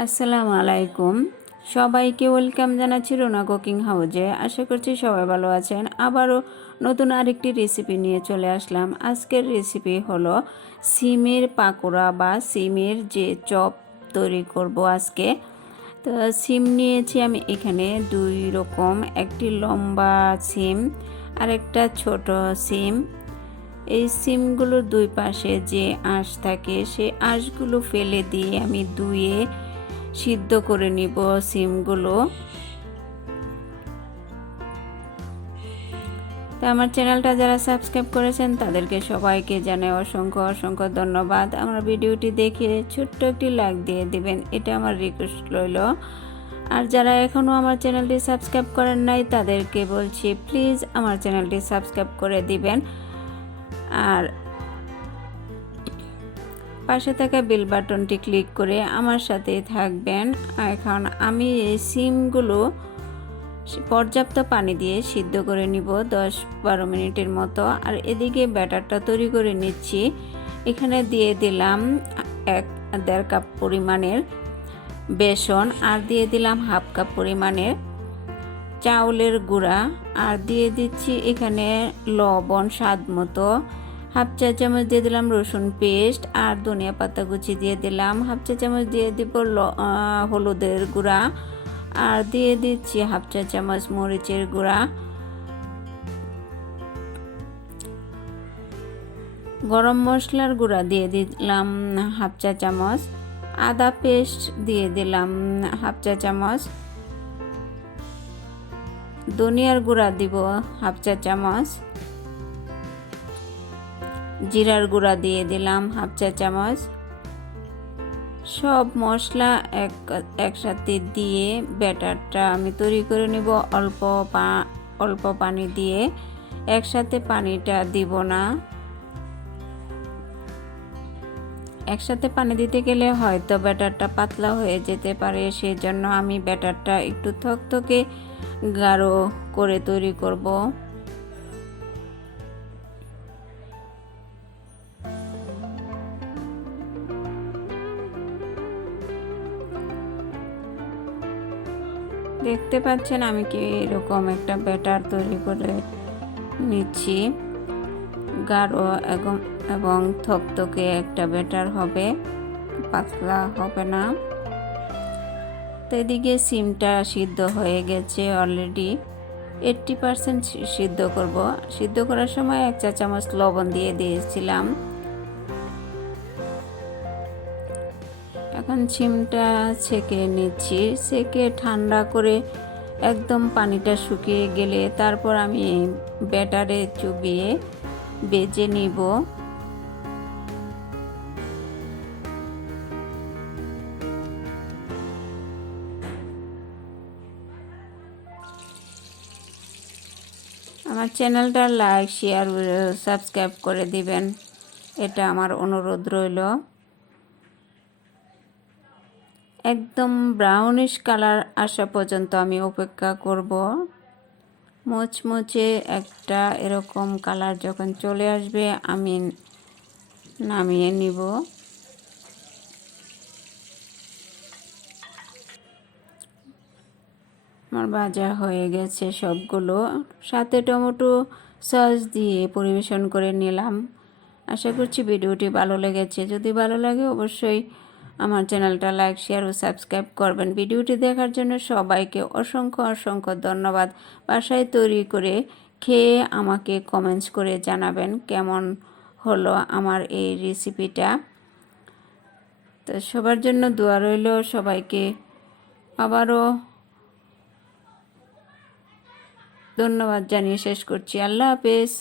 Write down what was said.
আসসালামু আলাইকুম। সবাইকে ওয়েলকাম জানাচ্ছি রোনা কুকিং হাউজে। আশা করছি সবাই ভালো আছেন। আবারও নতুন আরেকটি রেসিপি নিয়ে চলে আসলাম। আজকের রেসিপি হলো সিমের পাকোড়া বা সিমের যে চপ তৈরি করব আজকে। তো সিম নিয়েছি আমি এখানে দুই রকম, একটি লম্বা সিম আর একটা ছোট সিম। এই সিমগুলোর দুই পাশে যে আঁশ থাকে, সেই আঁশগুলো ফেলে দিয়ে আমি ধুয়ে সিদ্ধ করে নিব সিমগুলো। তো আমার চ্যানেলটা যারা সাবস্ক্রাইব করেছেন, তাদেরকে সবাইকে জানাই অসংখ্য অসংখ্য ধন্যবাদ। আমার ভিডিওটি দেখে ছোট্ট একটি লাইক দিয়ে দিবেন, এটা আমার রিকোয়েস্ট রইল। আর যারা এখনও আমার চ্যানেলটি সাবস্ক্রাইব করেন নাই, তাদেরকে বলছি প্লিজ আমার চ্যানেলটি সাবস্ক্রাইব করে দিবেন। আর পাশে থাকা বেল বাটনটি ক্লিক করে আমার সাথে থাকবেন। এখন আমি এই সিমগুলো পর্যাপ্ত পানি দিয়ে সিদ্ধ করে নিব দশ বারো মিনিটের মতো। আর এদিকে ব্যাটারটা তৈরি করে নিচ্ছি। এখানে দিয়ে দিলাম এক দেড় কাপ পরিমাণের বেসন আর দিয়ে দিলাম হাফ কাপ পরিমাণের চাউলের গুঁড়া। আর দিয়ে দিচ্ছি এখানে লবণ স্বাদ মতো। হাফ চা চামচ দিয়ে দিলাম রসুন পেস্ট আর ধনিয়া পাতা কুচি দিয়ে দিলাম। হাফ চা চামচ দিয়ে দিব হলুদের গুঁড়া। আর দিয়ে দিচ্ছি হাফ চা চামচ মরিচের গুঁড়া। গরম মশলার গুঁড়া দিয়ে দিলাম হাফ চা চামচ। আদা পেস্ট দিয়ে দিলাম হাফ চা চামচ। ধনিয়ার গুঁড়া দিব হাফ চা চামচ। জিরার গুঁড়া দিয়ে দিলাম হাফ চা চামচ। সব মশলা এক একসাথে দিয়ে ব্যাটারটা আমি তৈরি করে নিব। অল্প পা, অল্প পানি দিয়ে একসাথে পানিটা দিব না। একসাথে পানি দিতে গেলে হয়তো ব্যাটারটা পাতলা হয়ে যেতে পারে, সেজন্য আমি ব্যাটারটা একটু থকথকে গাঢ় করে তৈরি করব। দেখতে পাচ্ছেন, আমি কি এরকম একটা ব্যাটার তৈরি করে নিচ্ছি। গাঢ় এবং এবং থকথকে একটা ব্যাটার হবে, পাতলা হবে না। তো এদিকে সিমটা সিদ্ধ হয়ে গেছে অলরেডি এইট্টি পারসেন্ট সিদ্ধ করব। সিদ্ধ করার সময় এক চা চামচ লবণ দিয়ে দিয়েছিলাম। এখন সিমটা ছেঁকে নিচ্ছি। ছেঁকে ঠান্ডা করে একদম পানিটা শুকিয়ে গেলে তারপর আমি ব্যাটারে চুবিয়ে বেজে নিব। আমার চ্যানেলটা লাইক, শেয়ার, সাবস্ক্রাইব করে দিবেন। এটা আমার অনুরোধ রইল। একদম ব্রাউনিশ কালার আসা পর্যন্ত আমি অপেক্ষা করব। মুচমুচে একটা এরকম কালার যখন চলে আসবে, আমি নামিয়ে নিব। আমার ভাজা হয়ে গেছে সবগুলো। সাথে টমেটো সস দিয়ে পরিবেশন করে নিলাম। আশা করছি ভিডিওটি ভালো লেগেছে। যদি ভালো লাগে অবশ্যই আমার চ্যানেলটা লাইক, শেয়ার ও সাবস্ক্রাইব করবেন। ভিডিওটি দেখার জন্য সবাইকে অসংখ্য অসংখ্য ধন্যবাদ। বাসায় তৈরি করে খেয়ে আমাকে কমেন্টস করে জানাবেন কেমন হলো আমার এই রেসিপিটা তো সবার জন্য দোয়া রইল সবাইকে। আবারও ধন্যবাদ জানিয়ে শেষ করছি। আল্লাহ হাফেজ।